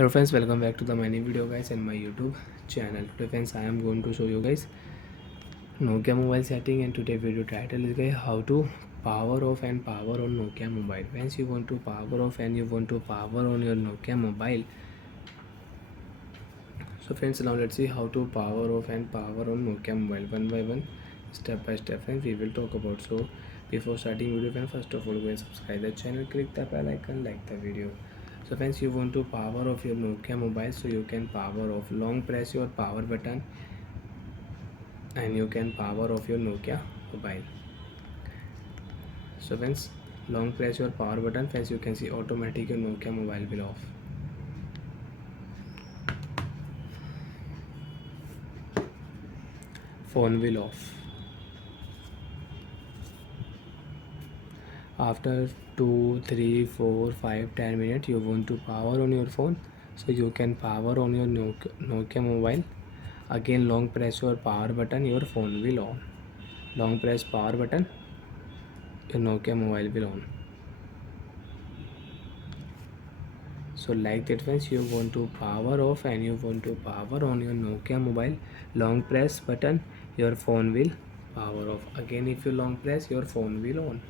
Hello friends, welcome back to the mini video guys in my YouTube channel. Today friends, I am going to show you guys Nokia mobile setting, and today video title is guys how to power off and power on Nokia mobile. Once you want to power off and you want to power on your Nokia mobile. So friends, now let's see how to power off and power on Nokia mobile one by one, step by step, and we will talk about. So before starting video friends, first of all go and subscribe the channel, click the bell icon, like the video. So friends, you want to power off your Nokia mobile, so you can power off. Long press your power button and you can power off your Nokia mobile. So friends, long press your power button, friends, you can see automatic your Nokia mobile will off. Phone will off. After 2 3 4 5 10 minutes you want to power on your phone, so you can power on your Nokia mobile. Again long press your power button, your phone will on. Long press power button, your Nokia mobile will on. So like that friends, you want to power off and you want to power on your Nokia mobile. Long press button, your phone will power off. Again if you long press, your phone will on.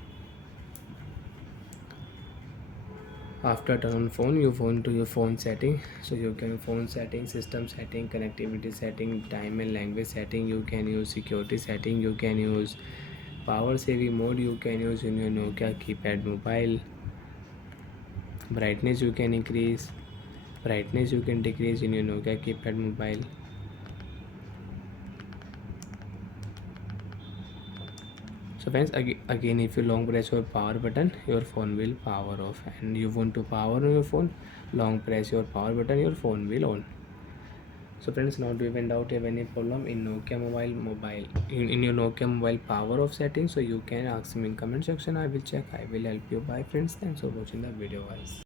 After turn on phone, you want to your phone setting, so you can phone setting, system setting, connectivity setting, time and language setting, you can use security setting, you can use power saving mode, you can use in your Nokia keypad mobile. Brightness you can increase, brightness you can decrease in your Nokia keypad mobile. So friends, again if you long press your power button, your phone will power off, and you want to power on your phone, long press your power button, your phone will on. So friends, now do you even doubt have any problem in Nokia mobile in your Nokia mobile power off settings, so you can ask me in comment section. I will check, I will help you. Bye friends, thanks for watching the video guys.